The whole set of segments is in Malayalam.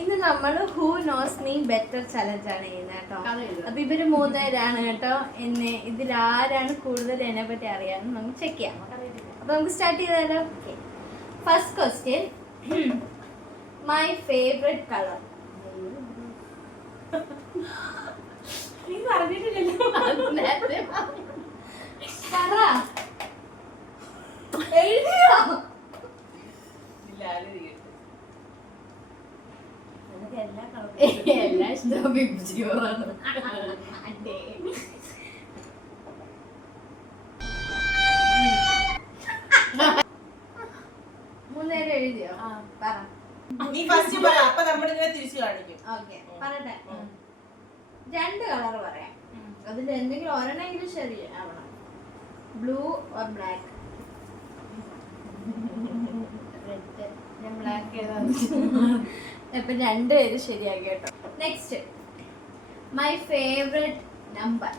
ഇന്ന് നമ്മൾ who knows me better challenge ആണ് ചെയ്യുന്നത് കേട്ടോ. അപ്പൊ ഇവര് മൂന്നുപേരാണ് കേട്ടോ. എന്നെ ഇതിലാരാണ് കൂടുതൽ എന്നെ പറ്റി അറിയാമെന്ന് നമുക്ക് ചെക്ക് ചെയ്യാം. അപ്പൊ നമുക്ക് സ്റ്റാർട്ട് ചെയ്താലോ? First question, my favourite colour. നീ പറഞ്ഞിട്ടില്ലല്ലോ. എഴുതിയോ? എല്ലാം ഇഷ്ടം ബിബ്ജിയോറാണ്. മൂന്നേരം എഴുതിയോ? പറ. നീ ഫസ്റ്റ് പറ, അപ്പൊ നമ്മളിങ്ങനെ തിരിച്ചു കാണിക്കും. ഓക്കെ, പറയട്ടെ. രണ്ട് കളർ പറയാം, അതിൽ എന്തെങ്കിലും ഒരെണ്ണെങ്കിലും ശരി ആവണം. Blue or black? റെഡ്. ഞാൻ ബ്ലാക്ക് അപ്പൊ രണ്ടുപേരും ശരിയാക്കി കേട്ടോ. Next, my favourite number.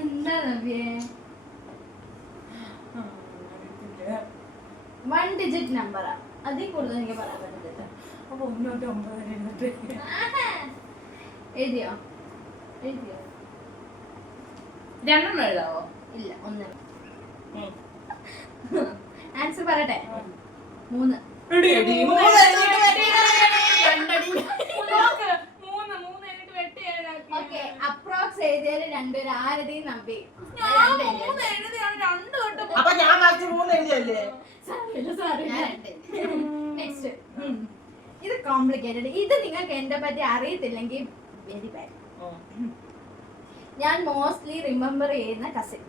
എന്താ നവ്യേ? 1 ഡിജിറ്റ് നമ്പറാ. അതിൽ കൂടുതൽ എനിക്ക് പറയാൻ പറ്റില്ല. അപ്പൊ 1 തൊട്ട് 9 വരെ എഴുതട്ടെ. എഴുതിയോ? എഴുതിയോ? രണ്ടെണ്ണം എഴുതാവോ? ഇല്ല, ഒന്ന്. ആൻസർ പറയട്ടെ. 3. ഓക്കെ, അപ്രോക്സ് എഴുതിയാല് രണ്ടുപേരും ആരുടെയും നമ്പി. അപ്പൊ ഞാൻ മാറ്റി 3 എഴുതിയല്ലേ? നെക്സ്റ്റ്, ഇത് കോംപ്ലിക്കേറ്റഡ്. ഇത് നിങ്ങൾക്ക് എന്നെ പറ്റി അറിയത്തില്ലെങ്കിൽ വെരി ബാഡ്. ഞാൻ മോസ്റ്റ്ലി റിമെമ്പർ ചെയ്യുന്ന കസിനെ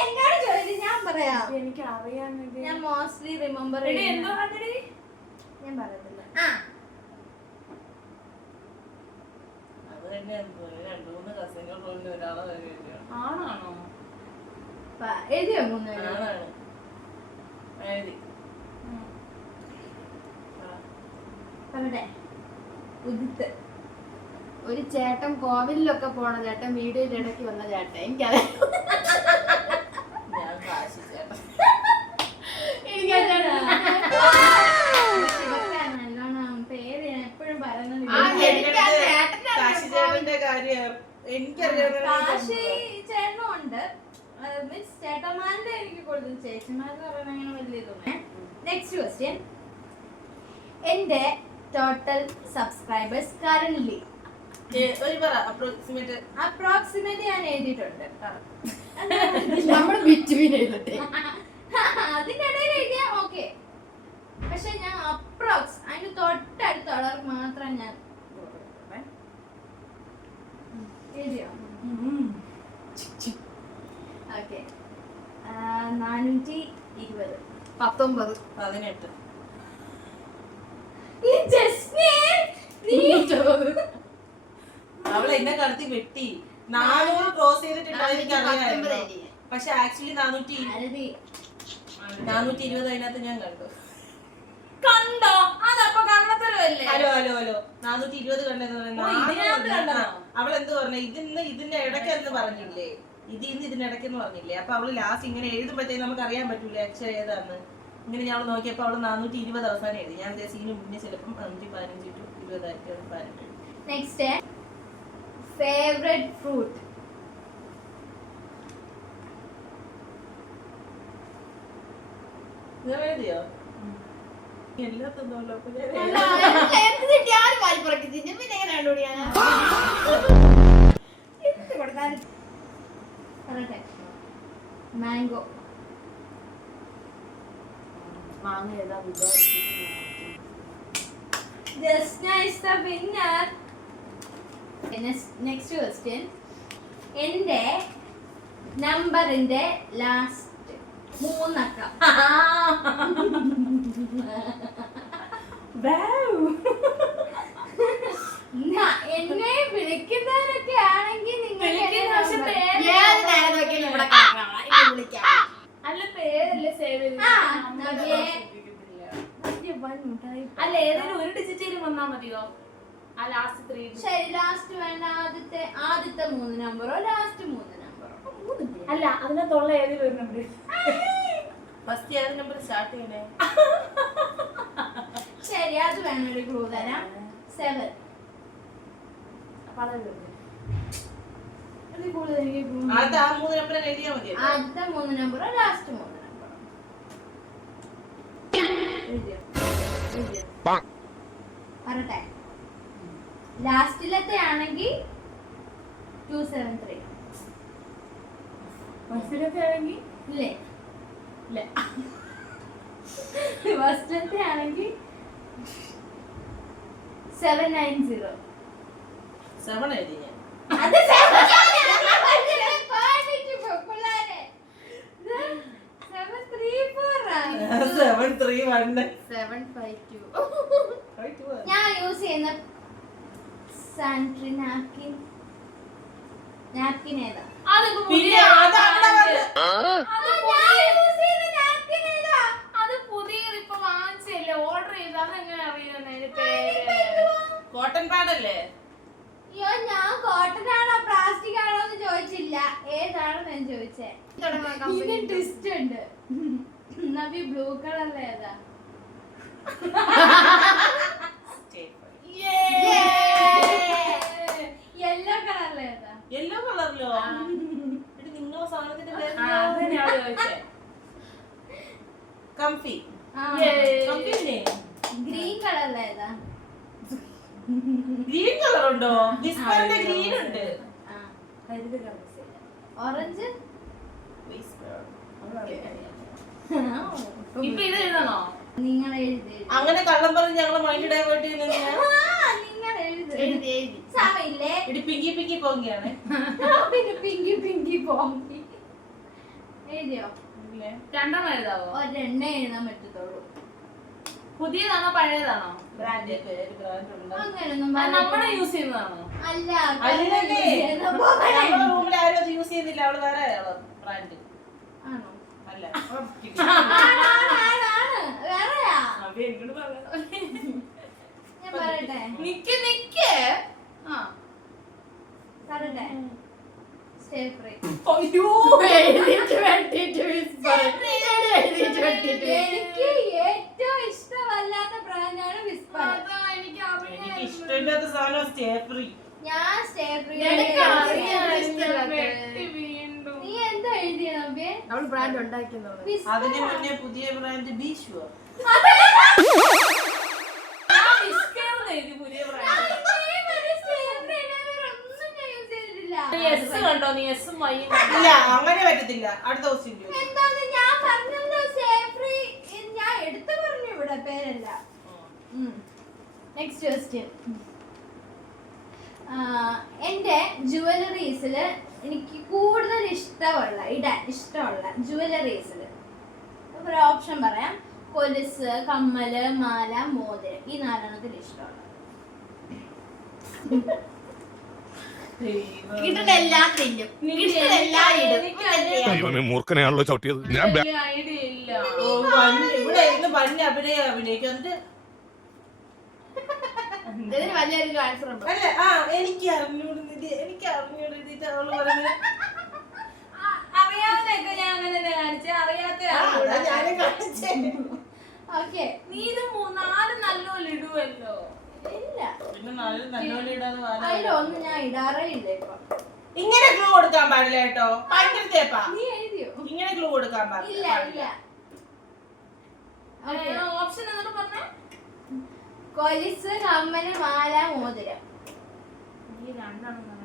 എന്നോട് ചോദിച്ചു, ഞാൻ പറയാം. എനിക്ക് അറിയാൻ ഞാൻ മോസ്റ്റ്ലി റിമെമ്പർ ഞാൻ പറയത്തില്ല. അത് തന്നെ 2-3 കസിനുകളുണ്ട്, ഒരാളെ ആണാണോ? എഴുതിയോ? 3 ആണാണ്. എഴുതി. പറയട്ടെ. ഉദിത്ത്. ഒരു ചേട്ടൻ കോവിലൊക്കെ പോണ ചേട്ടൻ, വീഡിയോയിൽ ഇടയ്ക്ക് വന്ന ചേട്ടൻ. എനിക്കത് ഞാൻ കാശി ചേട്ടൻ. നല്ലോണം പേര് എപ്പോഴും പറയുന്നത്. കാശി ചേട്ടന്റെ കാര്യം എനിക്കറിയാം. കാശി ചേട്ടനും ഉണ്ട്. മീൻസ് ചേട്ടന്മാരുടെ എനിക്ക് കൂടുതൽ, ചേച്ചിമാരുടെ പറയുന്നത് അങ്ങനെ വലിയ ഇതൊന്നും. നെക്സ്റ്റ് ക്വസ്റ്റ്യൻ, എന്റെ ടോട്ടൽ സബ്സ്ക്രൈബേഴ്സ് കറന്റ്ലി. അപ്രോക്സിമേറ്റ് ഞാൻ എഴുതിയിട്ടുണ്ട്. നമ്മള് ബിറ്റ്വീൻ എഴുതട്ടെ. അതിന്റെ ഇടയിൽ എഴുതിയാ ഓക്കെ. പക്ഷെ ഞാൻ അപ്രോക്സ് അതിന് തൊട്ടടുത്തുള്ളവർ മാത്രം ഞാൻ എഴുതിയോ? ഓക്കെ, 420. 19. 18. അവൾ എന്നെ കടത്തി വെട്ടി. 400 ക്രോസ് ചെയ്തിട്ടുണ്ടോ എനിക്കറിയാമായിരുന്നു. പക്ഷെ ആക്ച്വലി 420 അതിനകത്ത് ഞാൻ കണ്ടു. കണ്ടോ? അതപ്പൊ കള്ളത്തരമല്ലേ? ഹലോ 420 കണ്ടെന്ന്. അവൾ എന്ത് പറഞ്ഞു? ഇതിന്റെ ഇടയ്ക്കെന്ന് പറഞ്ഞില്ലേ? ഇതിനിടയ്ക്കെന്ന് പറഞ്ഞില്ലേ? അപ്പൊ അവള് ലാസ്റ്റ് ഇങ്ങനെ എഴുതുമ്പോഴത്തേക്ക് നമുക്ക് അറിയാൻ പറ്റൂലേ അക്ഷരം ഏതാന്ന്. ഇങ്ങനെ ഞാൻ നോക്കിയപ്പോ അവള് 420 അവസാനം എഴുതി. ഞാൻ സീന് മുന്നേ ചിലപ്പം 515 to 20 ആയിട്ട് 18. Next, favourite fruit. ഞാൻ എഴുതിയോ? എല്ലാത്തല്ലോ. മാംഗോ. മാങ്ങ ഏതാ വിചാരിച്ചു? Just is the winner. Next question, എന്റെ നമ്പറിന്റെ ലാസ്റ്റ് 3 അക്കം. എന്നെ വിളിക്കുന്നവരൊക്കെ ആണെങ്കിൽ അല്ല പേരല്ലേ സേവ് അല്ല ഏതെങ്കിലും ഒരു ഡിജിറ്റേലും വന്നാ മതിയോ? ആ ലാസ്റ്റ് 3. ശരി, ലാസ്റ്റ് വേണ്ട. ആദ്യത്തെ 3 നമ്പറോ ലാസ്റ്റ് 3 നമ്പറോ? അല്ല അതിനകത്തുള്ള ഏതെങ്കിലും ഒരു നമ്പർ. ഫസ്റ്റ് ഏത് നമ്പർ സ്റ്റാർട്ട് ചെയ്യണേ? ശരി, അത് വേണം ഒരു ക്ലൂ തരാം. 7. ആദ്യത്തെ ആ 3 നമ്പർ എഴുതിയാ മതി. ആദ്യത്തെ 3 നമ്പർ, ലാസ്റ്റ് 3 നമ്പർ. പറട്ടെ. ലാസ്റ്റിലത്തെ ആണെങ്കിൽ 273. ഇല്ലേ? ഫസ്റ്റത്തെ ആണെങ്കിൽ 790. 7 എഴുതി ഞാൻ. അത് 731. 752. ഞാൻ യൂസ് ചെയ്യുന്ന സാനിറ്ററി നാപ്കിൻ ഏതാ? പിന്നെ അതവിടെ വന്ന് അത് പുതിയത് ഇപ്പൊ വാങ്ങിച്ചല്ലേ, ഓർഡർ ചെയ്ത്. അതെങ്ങനെ അറിയുന്ന കോട്ടൺ പാഡല്ലേ? അയ്യോ, ഞാൻ കോട്ടൺ ആണോ പ്ലാസ്റ്റിക് ആണോ എന്ന് ചോദിച്ചില്ല, ഏതാണെന്ന് ഞാൻ ചോദിച്ചേ. ഇതിന് ട്വിസ്റ്റ് ഉണ്ട്. നബി ബ്ലൂ കളറിൽ ഏതാ? യെല്ലോ കളറിൽ ഏതാ? യെല്ലോ കളറിലോ? നിങ്ങളെ സാധനത്തിന്റെ പേര് കംഫി. കംഫിനെ ഗ്രീൻ കളറിൽ ഏതാ? ഗ്രീൻ കളർ ഉണ്ടോ? വിസ്പറിന്റെ ഗ്രീൻ ഉണ്ട്. ഓറഞ്ച്. ഇപ്പൊ ഇത് എഴുതണോ? നിങ്ങൾ എഴുതി. അങ്ങനെ കള്ളം പറഞ്ഞ് ഞങ്ങളെ മൈൻഡ് ഡൈവേർട്ട് ചെയ്യുന്നത് നിങ്ങൾ എഴുതി. സമയില്ലേ? ഇടി പിങ്കി പിങ്കി പോങ്ങിയാണ്. പിന്നെ പിങ്കി പോങ്കി എഴുതിയോ? രണ്ടെണ്ണം എഴുതാവോ? ഒരെണ്ണേ എഴുതാൻ പറ്റത്തുള്ളൂ. പുതിയതാണോ പഴയതാണോ? ബ്രാൻഡ് പേര് ബ്രാൻഡ് ഉണ്ട്. അങ്ങനെയൊന്നും നമ്മളെ യൂസ് ചെയ്യുന്നതാണോ? അല്ല. അല്ലല്ലേ, നമ്മുടെ റൂമിൽ ആരും അത് യൂസ് ചെയ്യുന്നില്ല. അവള് വേറെ ബ്രാൻഡ് ആണോ? അല്ല. വേറെയാ? ഞാൻ പറയട്ടെ. നിക്ക് പറയട്ടെ. Stay free. എനിക്ക് ഏറ്റവും ഇഷ്ടമല്ലാത്ത ബ്രാൻഡാണ് വിസ്പർ. എനിക്ക് ഇഷ്ടമില്ലാത്ത സാധനം സ്റ്റേ ഫ്രീ. ഞാൻ സ്റ്റേ ഫ്രീ. നീ എന്താ എഴുതിയ നവ്യ? അവൾ ബ്രാൻഡ് ഉണ്ടാക്കിയെന്നുള്ളത്. അതിന് മുന്നേ പുതിയ ബ്രാൻഡ് ബീഷുവ. കണ്ടോ നീ? എസും വൈയും ഇല്ല, അങ്ങനെ പറ്റത്തില്ല. അടുത്ത ക്വസ്റ്റ്യൻ എന്താണ് ഞാൻ പറഞ്ഞല്ലോ? സ്റ്റേ ഫ്രീ ഞാൻ എടുത്തു പറഞ്ഞു ഇവിടെ പേരല്ല. Next question. എൻ്റെ ജുവലറീസിൽ എനിക്ക് കൂടുതൽ ഇടാൻ ഇഷ്ടമുള്ള ജുവലറീസിൽ ഒരു ഓപ്ഷൻ പറയാം. കൊലുസ്, കമ്മല്, മാല, മോതിരം. ഈ 4 ഇഷ്ടമുള്ള മൂർഖനെയാണല്ലോ ചവിട്ടിയത്. ഞാൻ ഐഡിയ ഇല്ല. ഇവിടെ ഇരുന്ന് പഞ്ഞ അഭിനയിക്കും. എന്നിട്ട് വലിയൊരു ആൻസർ ഉണ്ടോ? അല്ല, എനിക്ക് അറിഞ്ഞൂടിട്ട് അവള് പറയുന്നത് അറിയാവുന്നൊക്കെ ഞാൻ അങ്ങനെ തന്നെ കാണിച്ചേ. അറിയാത്ത ഞാനും കാണിച്ചേ. ഓക്കെ. നീ ഇത് 4 നല്ലോണം ഇടുവല്ലോ. ഇല്ല, പിന്നെ നല്ലോണം ഇടാതെ അതിലൊന്നും ഞാൻ ഇടാറേ ഇല്ല ഇപ്പൊ. ഇങ്ങനെ ക്ലൂ കൊടുക്കാൻ പാടില്ല കേട്ടോ. ഭയങ്കര തേപ്പാ. നീ എഴുതിയോ? ഇങ്ങനെ ക്ലൂ കൊടുക്കാൻ ഇല്ല പാടില്ല. ഇല്ല. ഓപ്ഷൻ എന്നിട്ട് പറഞ്ഞേ. കൊലുസ്, കമ്മല്, മാല, മോതിരം. ഈ രണ്ടെണ്ണം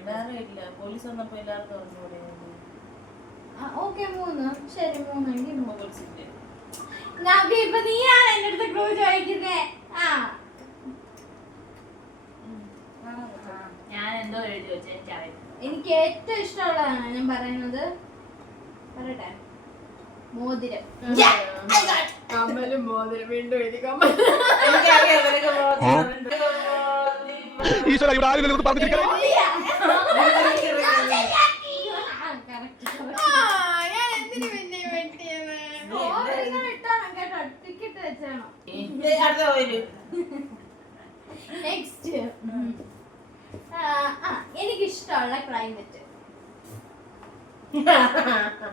ഇടാറേ ഇല്ല. പോലീസ് വന്നപ്പോ എല്ലാവർക്കും അറിഞ്ഞൂടെ? ഓക്കെ, 3. ശരി, 3 എങ്കിൽ 3. പോലീസിന്റെ നബി, ഇപ്പൊ നീയാണ് എന്റെ അടുത്ത് ക്ലൂ ചോദിക്കുന്നേ. ഞാൻ എന്തോ എഴുതി വെച്ചു, എനിക്കറിയാം. എനിക്ക് ഏറ്റവും ഇഷ്ടമുള്ളതാണ് ഞാൻ പറയുന്നത്. പറയട്ടെ. മോതിരം. കമ്മലും മോതിരം വീണ്ടും എഴുതി. കമ്മൽ എനിക്കറിയാം. നിനക്ക് ഈശ്വര ഇവിടെ ആരും നിനക്ക് പറഞ്ഞിരിക്കണം. നെക്സ്റ്റ്. എനിക്കിഷ്ടമുള്ള ക്ലൈമറ്റ്.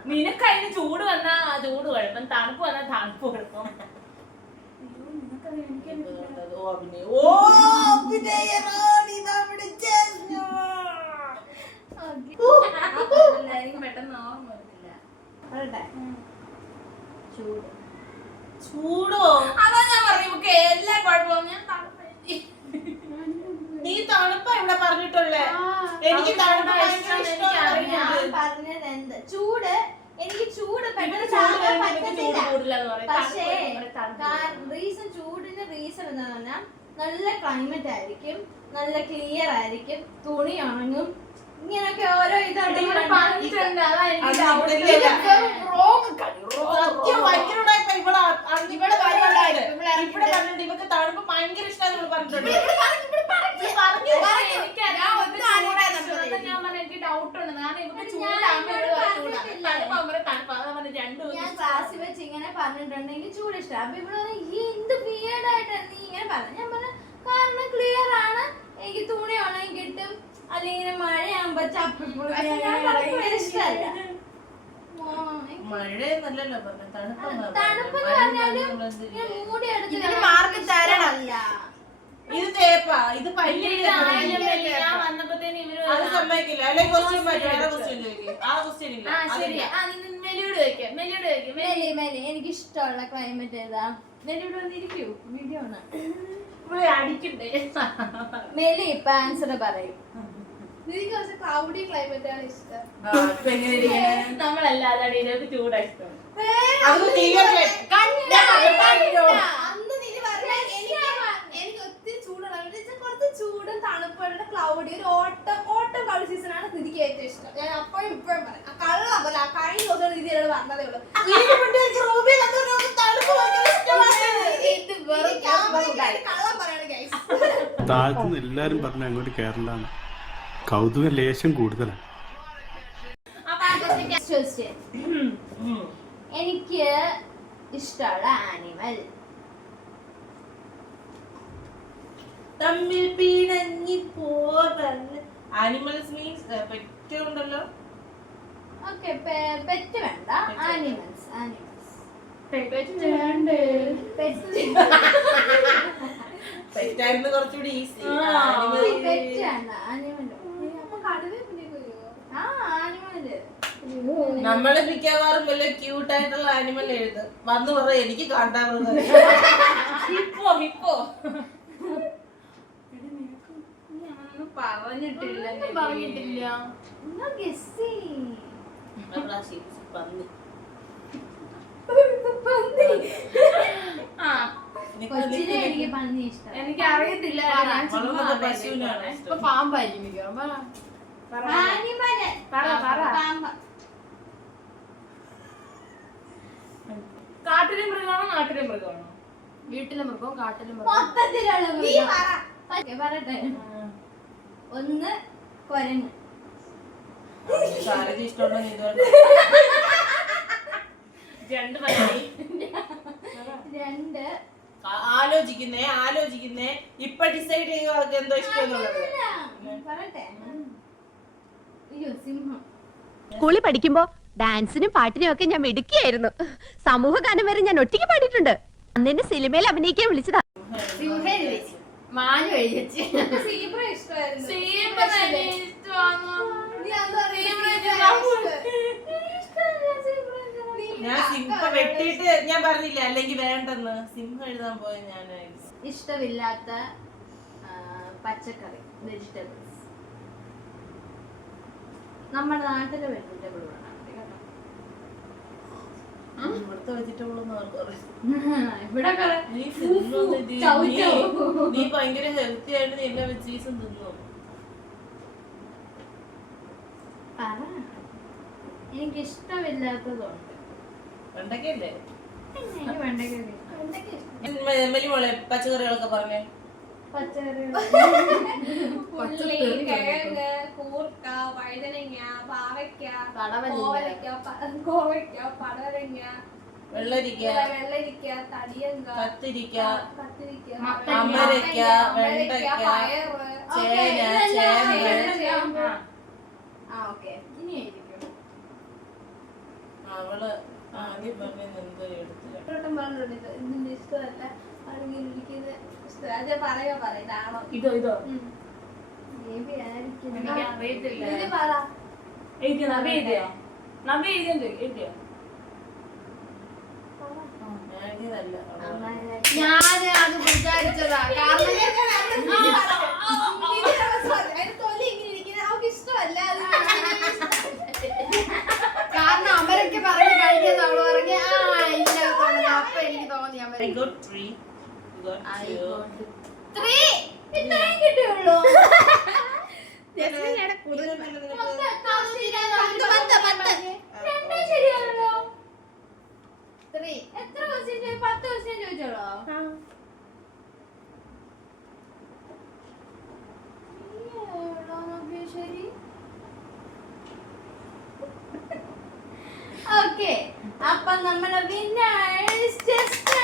നിനക്ക് അതിന് ചൂട് വന്നാ ചൂട് കുഴപ്പം, തണുപ്പ് വന്നാ തണുപ്പ് കുഴപ്പം. എനിക്ക് പെട്ടെന്ന് ഓർമ്മ വരുന്നില്ല. പറയട്ടെ? ചൂട്. ചൂടോ? അതാ ഞാൻ പറഞ്ഞു ഇവക്ക് എല്ലാ കുഴപ്പവും. ഞാൻ നീ തണുപ്പ ഇവിടെ പറഞ്ഞിട്ടുള്ളേ. എനിക്ക് തണുപ്പ് ഭയങ്കര ഇഷ്ടമാണ്. ഞാൻ പറഞ്ഞത് എന്ത്? ചൂട്. എനിക്ക് ചൂട് പെട്ടെന്ന് ചൂട് താങ്ങാൻ വരുമ്പോ നിനക്ക് പറ്റത്തില്ല. ചൂട് കൂടുതലാന്ന് പറയും. പക്ഷേ തണുപ്പ് റീസൺ, ചൂടിന്റെ റീസൺ എന്താന്ന് പറഞ്ഞാൽ നല്ല ക്ലൈമറ്റ് ആയിരിക്കും, നല്ല ക്ലിയർ ആയിരിക്കും, തുണി ഉണങ്ങും, ഇങ്ങനൊക്കെ ഓരോ ഇവിടെ പറഞ്ഞിട്ടുണ്ട്. അതാ എനിക്ക് അത് doubt. ഇല്ല. Wrong കളി, wrong. സത്യം ഭയങ്കര ഉടായിപ്പാ. ഇവിടെ പറഞ്ഞിട്ടുണ്ട് ഇവക്ക് തണുപ്പ് ഭയങ്കര ഇഷ്ടമാണ് പറഞ്ഞിട്ടുണ്ട്. ഞാൻ പറഞ്ഞു എനിക്ക് ഡൗട്ട് ഉണ്ട്. കാരണം ഇവക്ക് ചൂടാകുമ്പോ ഇവിടെ ചൂടാണ്, തണുപ്പാകുമ്പോ തണുപ്പ്. അതാ പറഞ്ഞു രണ്ടും ഞാൻ ക്ലാസ്സിൽ വെച്ച് ഇങ്ങനെ പറഞ്ഞിട്ടുണ്ട് എനിക്ക് ചൂട് ഇഷ്ടം. അപ്പൊ ഇവിടെ ഈ എന്ത് വിയേർഡ് ആയിട്ട് നീ ഇങ്ങനെ പറഞ്ഞു. ഞാൻ പറഞ്ഞു കാരണം ക്ലിയർ ആണ്, എനിക്ക് തുണി ഉണങ്ങി കിട്ടും, അല്ലെങ്കിൽ മഴയാകുമ്പോ ചപ്പിപ്പുള്ള ഇഷ്ടമല്ല. മഴയെന്നല്ലല്ലോ പറഞ്ഞ തണുപ്പെന്ന് പറഞ്ഞാലും ഞാൻ മൂടി എടുത്തില്ല. ഇത് തേപ്പാ. ഇത് ഭയങ്കര ഞാൻ വന്നപ്പോഴത്തേന് ഇവര് അത് സമ്മതിക്കില്ല. അല്ലെങ്കിൽ ക്വസ്റ്റ്യൻ പറ്റും. വേറെ ക്വസ്റ്റ്യൻ ചോദിക്കും. ആ ക്വസ്റ്റ്യൻ ഇല്ല. ശരിയാ. മെലിയോട് വെക്കാം, മെലിയോട് വെക്കാം. എനിക്ക് ഇഷ്ടമുള്ള ക്ലൈമറ്റ് ഏതാ? മെലിയോട് വന്നിരിക്കൂ, വീഡിയോ ആണ്. ഇവിടെ അടിക്കണ്ടേ? മെലി ഇപ്പൊ ആൻസർ പറയും. എനിക്ക് കുറച്ച് ക്ലൗഡി ക്ലൈമറ്റ് ആണ് ഇഷ്ടം. നമ്മളല്ലാതെ ഇതിനൊക്കെ ചൂടാ ഇഷ്ടം. അത് clear ആയി. അന്ന് നീ പറഞ്ഞ എനിക്ക് ഒത്തിരി ചൂടാണ്. കുറച്ച് ചൂടും തണുപ്പുള്ള ക്ലൗഡി ഒരു ഓട്ടം കളർ സീസൺ ആണ് എനിക്ക് ഏറ്റവും ഇഷ്ടം. ഞാൻ അപ്പോഴും ഇപ്പോഴും പറയാം. ആ കള്ളം പോലെ ആ കഴിഞ്ഞ ദിവസം രീതിയിലാണ് പറഞ്ഞതേ ഉള്ളൂ. ഇത് വെറും കള്ളം പറയാണ് ഗൈസ്. താഴ്ത്തുനിന്ന് എല്ലാരും പറഞ്ഞ അങ്ങോട്ട് കേരളാണ്. കൗതുക ലേശം കൂടുതലാണ്. എനിക്ക് ഇഷ്ടമുള്ള ആനിമൽ. തമ്മിൽ പിണങ്ങി പോകല്ല. ആനിമൽസ് മീൻസ് പെറ്റ് ഉണ്ടല്ലോ. ഓക്കെ, പെറ്റ് വേണ്ട, ആനിമൽസ്. പെറ്റായിരുന്നു കുറച്ചുകൂടി ഈസി. പെറ്റ് വേണ്ട, ആനിമൽ. അപ്പൊ കടുവ പിന്നെ വരുമോ? ആ ആനിമല്. നമ്മള് മിക്കവാറും വല്ല ക്യൂട്ട് ആയിട്ടുള്ള ആനിമൽ എഴുതും. വന്ന് പറ എനിക്ക് കാണ്ടാമൃഗം. ഹിപ്പോ ഹിപ്പോ പറഞ്ഞിട്ടില്ല, പറഞ്ഞിട്ടില്ല. എന്നാ guess ചെയ്യ്. പന്നി. ആ കൊച്ചിലെ എനിക്ക് പന്നി ഇഷ്ടം. എനിക്ക് അറിയത്തില്ല. വളർന്നത് പശുവിനാണ് ഇപ്പൊ ഇഷ്ടം. പാമ്പായിരിക്കും മിക്കവാറും. ആനിമല്. പറ. പാമ്പ്. കാട്ടിലെ മൃഗമാണോ നാട്ടിലെ മൃഗമാണോ? വീട്ടിലെ മൃഗവും കാട്ടിലെ മൃഗവും. മൊത്തത്തിലുള്ള നീ മൃഗം. പറ. ഓക്കേ, പറയട്ടെ. ഒന്ന് കൊരങ്ങ്. സാരഥി ഇഷ്ടമുണ്ടോ നീ ഇതുകൊണ്ട്? രണ്ട് പല്ലി. രണ്ട് ആലോചിക്കുന്നേ ഇപ്പൊ ഡിസൈഡ് ചെയ്യുക അവർക്ക് എന്തോ ഇഷ്ടം എന്നുള്ളത്. പറയട്ടെ. അയ്യോ, സിംഹം. സ്കൂളിൽ പഠിക്കുമ്പോ ഡാൻസിനും പാട്ടിനും ഒക്കെ ഞാൻ മിടുക്കിയായിരുന്നു. സമൂഹ ഗാനം വരെ ഞാൻ ഒറ്റയ്ക്ക് പാടിയിട്ടുണ്ട്. അന്ന് എന്നെ സിനിമയിൽ അഭിനയിക്കാൻ വിളിച്ചതാ. മാഞ്ഞു കഴിച്ചു. സീബ്ര ഇഷ്ടമായിരുന്നു. നീ അന്ന് ഞാൻ സിംഹ വെട്ടിയിട്ട് ഞാൻ പറഞ്ഞില്ല അല്ലെങ്കിൽ വേണ്ടെന്ന്. സിംഹം എഴുതാൻ പോയ ഞാനായിരുന്നു. ഇഷ്ടമില്ലാത്ത പച്ചക്കറി, വെജിറ്റബിൾസ്. നമ്മുടെ നാട്ടിലെ വെജിറ്റബിൾ ഇവിടുത്തെ വെജിറ്റബിൾ ഒന്നും അവർക്ക് അറിയില്ല. ഇവിടെ നീ ഭയങ്കര ഹെൽത്തി ആയിട്ട് നീ എല്ലാ വെജീസും തിന്നു. എനിക്ക് ഇഷ്ടമില്ലാത്തതുണ്ട്. വെണ്ടക്കല്ലേ? എനിക്ക് വെണ്ടയ്ക്ക മെലിമോളെ പച്ചക്കറികളൊക്കെ പറഞ്ഞേ. പച്ചക്കറി ഉള്ളി, കിഴങ്ങ്, കൂർക്ക, വഴുതനങ്ങ, പാവയ്ക്ക, കോവയ്ക്ക, പടവലങ്ങ, വെള്ളരിക്ക, വെള്ളരിക്ക, തടിയങ്ക, കത്തിരിക്ക, അമരയ്ക്ക, വെണ്ടയ്ക്ക, പയറ്, ചേന, ചേമ്പ്. ആ ഓക്കെ. ഇനി ആയിരിക്കും അവള് ആദ്യം പറഞ്ഞത് എന്തോ എടുത്തില്ല. വട്ടം പറഞ്ഞിട്ടുണ്ട് ഇത് ഇതിന്റെ ഇഷ്ടമല്ല ആരെങ്കിലും ഇരിക്കുന്നത് ഇഷ്ടം അത് പറയാണോ ഇതോ ബേബി ആയിരിക്കും എനിക്ക് അറിയത്തില്ല. ഇത് പറ എഴുതിയോ നവ്യ എഴുതിയോ എഴുതിയോ ആദ്യമല്ല ഞാൻ അത് വിചാരിച്ചതാ കാരണം തൊലി ഇങ്ങനെ ഇരിക്കുന്നത് അവർക്ക് ഇഷ്ടമല്ല കാരണം അവരൊക്കെ പറഞ്ഞ് കഴിക്കുന്നത് അവള് പറഞ്ഞ അപ്പൊ എനിക്ക് തോന്നി I got 3. You got 2. ഇത്രയും കിട്ടിയുള്ളൂ ശരിയാണല്ലോ എത്ര ക്വസ്റ്റ്യൻ 10 ക്വസ്റ്റ്യൻ ചോദിച്ചോളോ ശരി ഓക്കെ അപ്പൊ നമ്മുടെ വിന്നേഴ്സ് ജസ്റ്റ്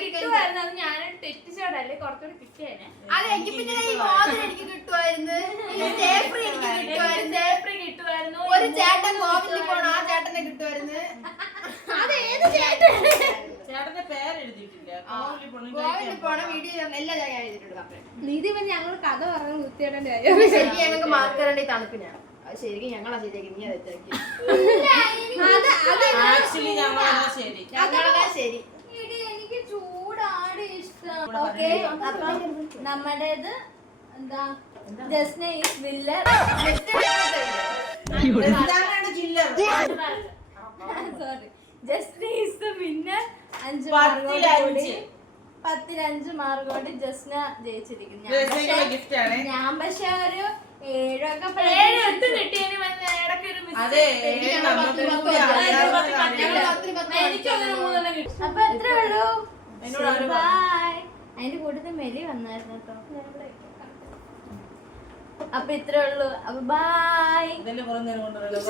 കിട്ടുമായിരുന്നു അത് ഞാനൊരു തെറ്റിച്ചോടല്ലേ കുറച്ചുകൂടി കിട്ടിയേനെ അതെ എനിക്ക് പിന്നെ ഈ മോതിരം എനിക്ക് കിട്ടുമായിരുന്നു ഈ സ്റ്റേഫ്രി എനിക്ക് കിട്ടുമായിരുന്നു കിട്ടുമായിരുന്നു ഒരു ചേട്ടൻ കോവിലിൽ പോണ ആ ചേട്ടനെ കിട്ടുമായിരുന്നു അത് ഏത് ചേട്ടൻ ചേട്ടന്റെ പേര് എഴുതിയിട്ടില്ല. കോവിലിൽ പോണ വീഡിയോ എല്ലാ ജാഗ എഴുതിയിട്ടുണ്ട് നീതി പിന്നെ ഞങ്ങൾ കഥ പറഞ്ഞു കുത്തിയിടേണ്ട ശരിക്കും ഞങ്ങൾക്ക് മാർക്കറേണ്ട തണുപ്പിനാണ് ശരിക്കും ഞങ്ങളാ ശരിയാക്കി നീ അത് തെറ്റാക്കി ആക്ച്വലി ഞങ്ങളാ ശരി. ഞങ്ങളതാ ശരി എനിക്ക് ചൂടാണ് ഇഷ്ടം. ഓക്കെ അപ്പം നമ്മുടേത് എന്താ ജസ്ന ഈസ് വില്ലർ. ഇതാണ് ചില്ലർ. Sorry, Jasna is the winner. 5 10-5 mark കൊണ്ട് ജസ്ന ജയിച്ചിരിക്കുന്നു. ഗിഫ്റ്റ് ആണ്. ഞാൻ പക്ഷെ ഒരു 7 ഒക്കെ കിട്ടിയതിന് ഇടയ്ക്ക് ഒരു അതെ നമുക്ക് എനിക്കൊരു 3 കിട്ടി. അപ്പൊ എത്ര ഉള്ളൂ? ബൈ. അതിന്റെ കൂട്ടത്തിൽ മെലി വന്നായിരുന്നു കേട്ടോ. അപ്പൊ ഇത്രേ ഉള്ളൂ. അപ്പൊ ബൈ. ഇതിന്റെ പുറം നേരം കൊണ്ടുവരണം.